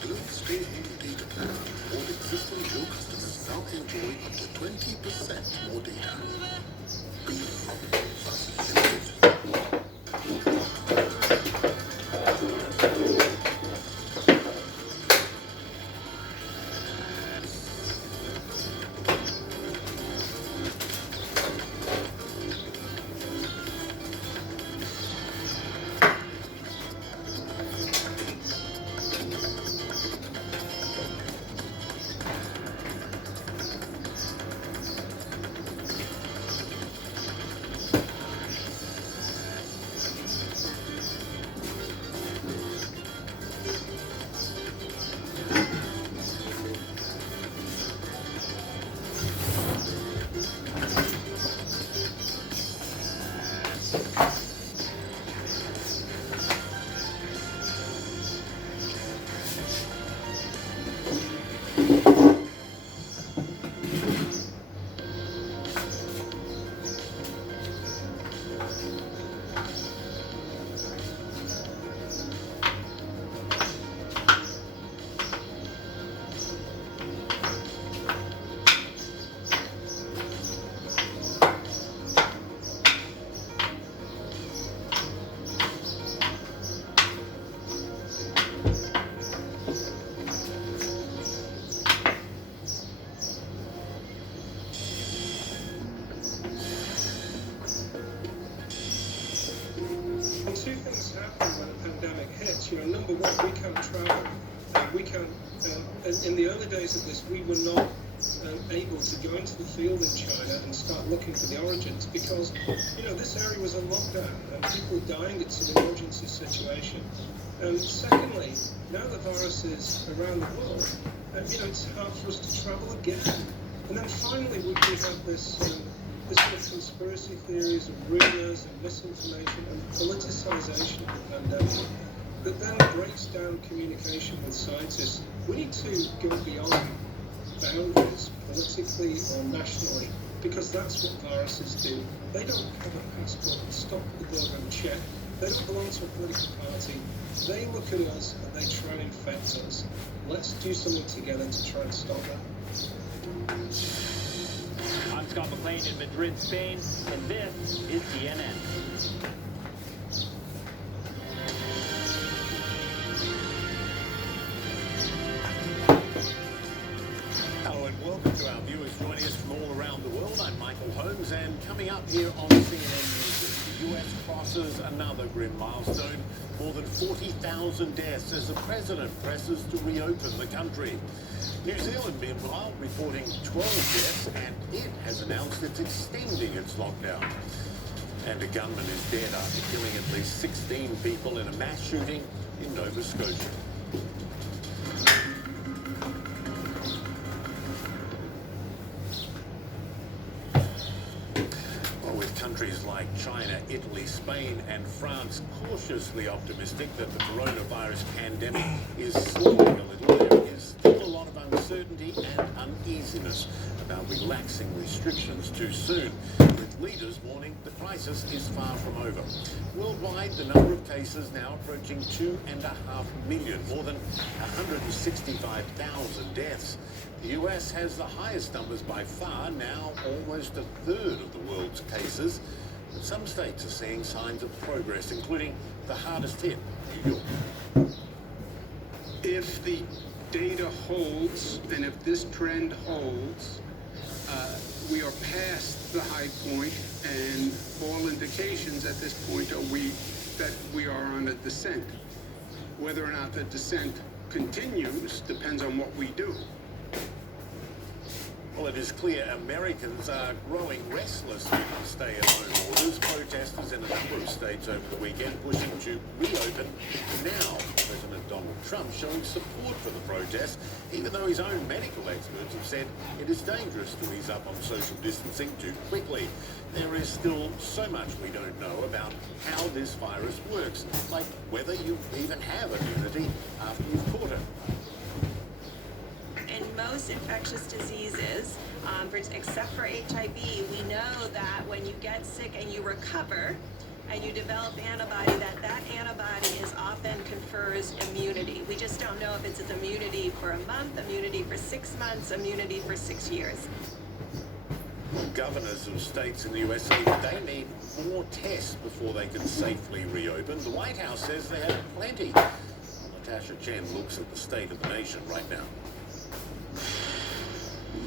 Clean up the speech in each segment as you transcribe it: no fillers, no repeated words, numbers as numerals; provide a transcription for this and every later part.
Below the Stay Home data plan, all existing Glow customers now enjoy up to 20% more data. Glow Unlimited. Two things happen when a pandemic hits. Number one, we can't travel. We can't. In the early days of this, we were not able to go into the field in China and start looking for the origins because, this area was on lockdown and people were dying. It's an emergency situation. Secondly, now the virus is around the world, it's hard for us to travel again. And then finally, we have this sort of conspiracy theories and rumors and misinformation and politicization of the pandemic that then breaks down communication with scientists. We need to go beyond boundaries politically or nationally because that's what viruses do. They don't have a passport and stop at the border and check. They don't belong to a political party. They look at us and they try and infect us. Let's do something together to try and stop that. I'm Scott McLean in Madrid, Spain, and this is CNN. Hello and welcome to our viewers joining us from all around the world. I'm Michael Holmes, and coming up here on CNN News, the US crosses another grim milestone. More than 40,000 deaths as the president presses to reopen the country. New Zealand, meanwhile, reporting 12 deaths, and it has announced it's extending its lockdown. And a gunman is dead after killing at least 16 people in a mass shooting in Nova Scotia. Countries like China, Italy, Spain and France cautiously optimistic that the coronavirus pandemic is slowing a little, there is still a lot of uncertainty and uneasiness about relaxing restrictions too soon, with leaders warning the crisis is far from over. Worldwide, the number of cases now approaching 2.5 million, more than 165,000 deaths. The US has the highest numbers by far, now almost a third of the world's cases. But some states are seeing signs of progress, including the hardest hit, New York. If the data holds, and if this trend holds, we are past the high point, and all indications at this point are that we are on a descent. Whether or not the descent continues depends on what we do. Well, it is clear Americans are growing restless with the stay-at-home orders. Protesters in a number of states over the weekend pushing to reopen. Now, President Donald Trump showing support for the protests, even though his own medical experts have said it is dangerous to ease up on social distancing too quickly. There is still so much we don't know about how this virus works, like whether you even have immunity after you've caught it. In most infectious diseases, except for HIV, we know that when you get sick and you recover and you develop antibody, that antibody is often confers immunity. We just don't know if it's immunity for a month, immunity for 6 months, immunity for 6 years. Governors of states in the US say that they need more tests before they can safely reopen. The White House says they have plenty. Natasha Chen looks at the state of the nation right now.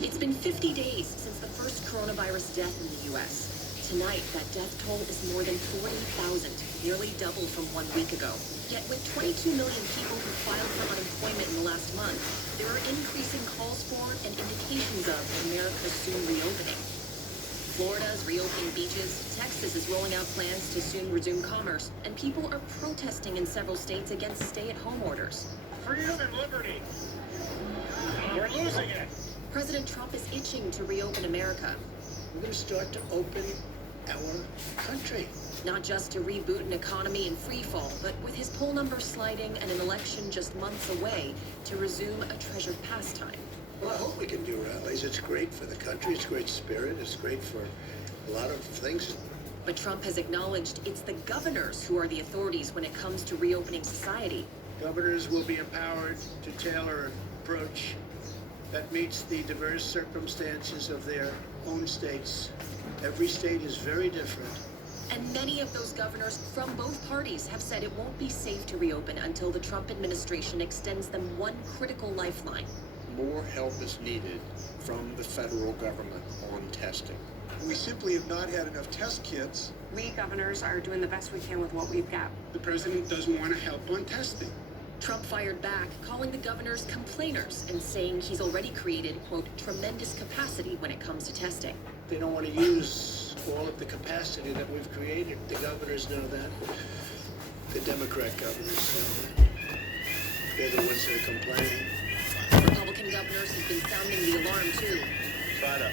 It's been 50 days since the first coronavirus death in the U.S. Tonight, that death toll is more than 40,000, nearly double from 1 week ago. Yet with 22 million people who filed for unemployment in the last month, there are increasing calls for and indications of America's soon reopening. Florida is reopening beaches, Texas is rolling out plans to soon resume commerce, and people are protesting in several states against stay-at-home orders. Freedom and liberty. We're losing it. President Trump is itching to reopen America. We're going to start to open our country. Not just to reboot an economy in freefall, but with his poll numbers sliding and an election just months away, to resume a treasured pastime. Well, I hope we can do rallies. It's great for the country. It's great spirit. It's great for a lot of things. But Trump has acknowledged it's the governors who are the authorities when it comes to reopening society. Governors will be empowered to tailor an approach that meets the diverse circumstances of their own states. Every state is very different. And many of those governors from both parties have said it won't be safe to reopen until the Trump administration extends them one critical lifeline. More help is needed from the federal government on testing. We simply have not had enough test kits. We governors are doing the best we can with what we've got. The president doesn't want to help on testing. Trump fired back, calling the governors complainers and saying he's already created, quote, tremendous capacity when it comes to testing. They don't want to use all of the capacity that we've created. The governors know that. The Democrat governors know that. They're the ones that are complaining. Republican governors have been sounding the alarm, too. Try to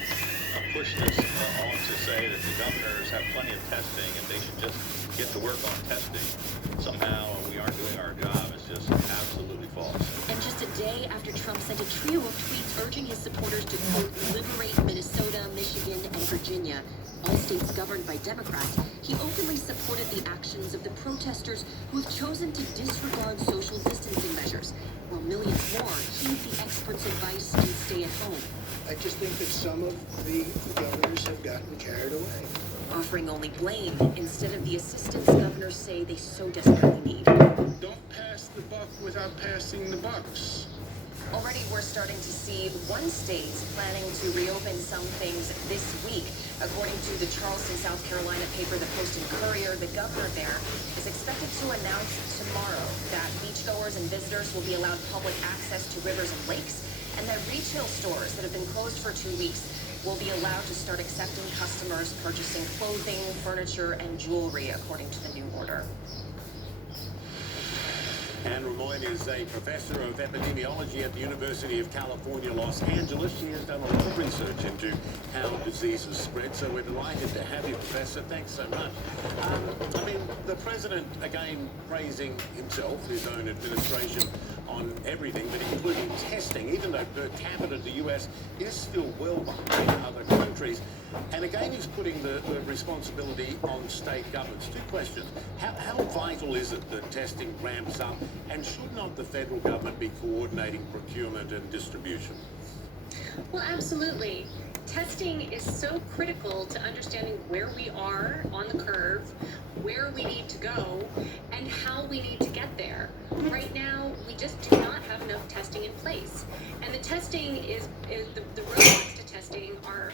push this on to say that the governors have plenty of testing and they should just get to work on testing. Somehow we aren't doing our job is just absolutely false. And just a day after Trump sent a trio of tweets urging his supporters to, quote, liberate Minnesota, Michigan, and Virginia, all states governed by Democrats, he openly supported the actions of the protesters who have chosen to disregard social distancing measures, while millions more heed the experts' advice and stay at home. I just think that some of the governors have gotten carried away. Offering only blame instead of the assistance governors say they so desperately need. Don't pass the buck without passing the bucks. Already we're starting to see one state planning to reopen some things this week. According to the Charleston, South Carolina paper, the Post and Courier, the governor there is expected to announce tomorrow that beachgoers and visitors will be allowed public access to rivers and lakes, and that retail stores that have been closed for 2 weeks will be allowed to start accepting customers purchasing clothing, furniture, and jewelry, according to the new order. Anne Ramoyne is a professor of epidemiology at the University of California, Los Angeles. She has done a lot of research into how diseases spread, so we're delighted to have you, Professor. Thanks so much. I mean, the president, again, praising himself, his own administration, on everything, but including testing, even though per capita the US is still well behind other countries. And again, he's putting the responsibility on state governments. Two questions. How vital is it that testing ramps up, and should not the federal government be coordinating procurement and distribution? Well, absolutely. Testing is so critical to understanding where we are on the curve, where we need to go, and how we need to get there. Right now, we just do not have enough testing in place. And the testing is the roadblocks to testing are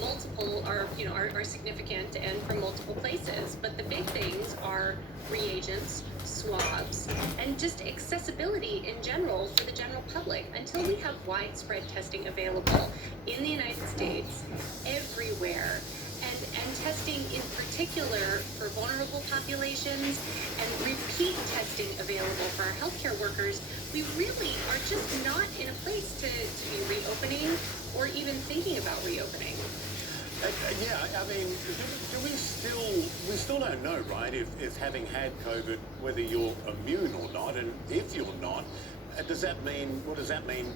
multiple, are significant and from multiple places. But the big things are reagents, swabs, and just accessibility in general for the general public. Until we have widespread testing available in the United States, everywhere, and testing in particular for vulnerable populations, and repeat testing available for our healthcare workers, we really are just not in a place to be reopening or even thinking about reopening. Yeah, I mean, do we still don't know, right, if having had COVID, whether you're immune or not, and if you're not, what does that mean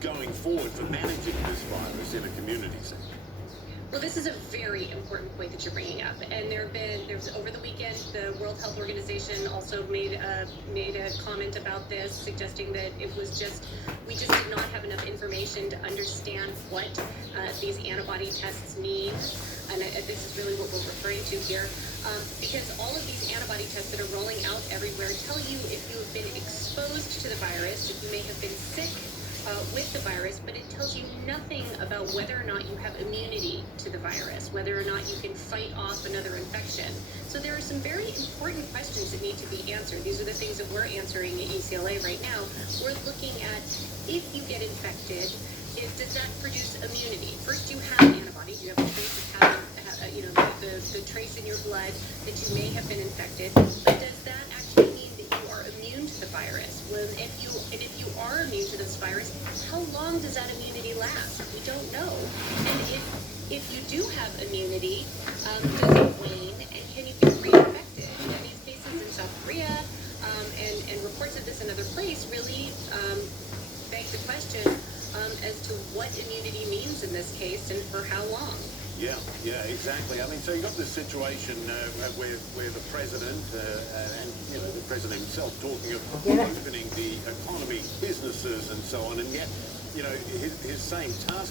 going forward for managing this virus in a community setting? Well, this is a very important point that you're bringing up, and there's over the weekend, the World Health Organization also made a comment about this, suggesting that we just did not have enough information to understand what these antibody tests mean, and this is really what we're referring to here, because all of these antibody tests that are rolling out everywhere tell you if you have been exposed to the virus, if you may have been sick with the virus, but it tells you nothing about whether or not you have immunity to the virus, whether or not you can fight off another infection. So there are some very important questions that need to be answered. These are the things that we're answering at UCLA right now. We're looking at if you get infected, does that produce immunity? First, you have antibodies. You have a trace of the trace in your blood that you may have been infected. But does that actually mean that you are immune to the virus? Well, if you are immune to this virus, how long does that immunity last? We don't know. And if you do have immunity, does it wane, and can you get reinfected? And these cases in South Korea and reports of this in other places really beg the question as to what immunity means in this case and for how long. Yeah, exactly. I mean, so you got this situation where the president and the president himself talking of opening the economy, businesses, and so on, and yet his same task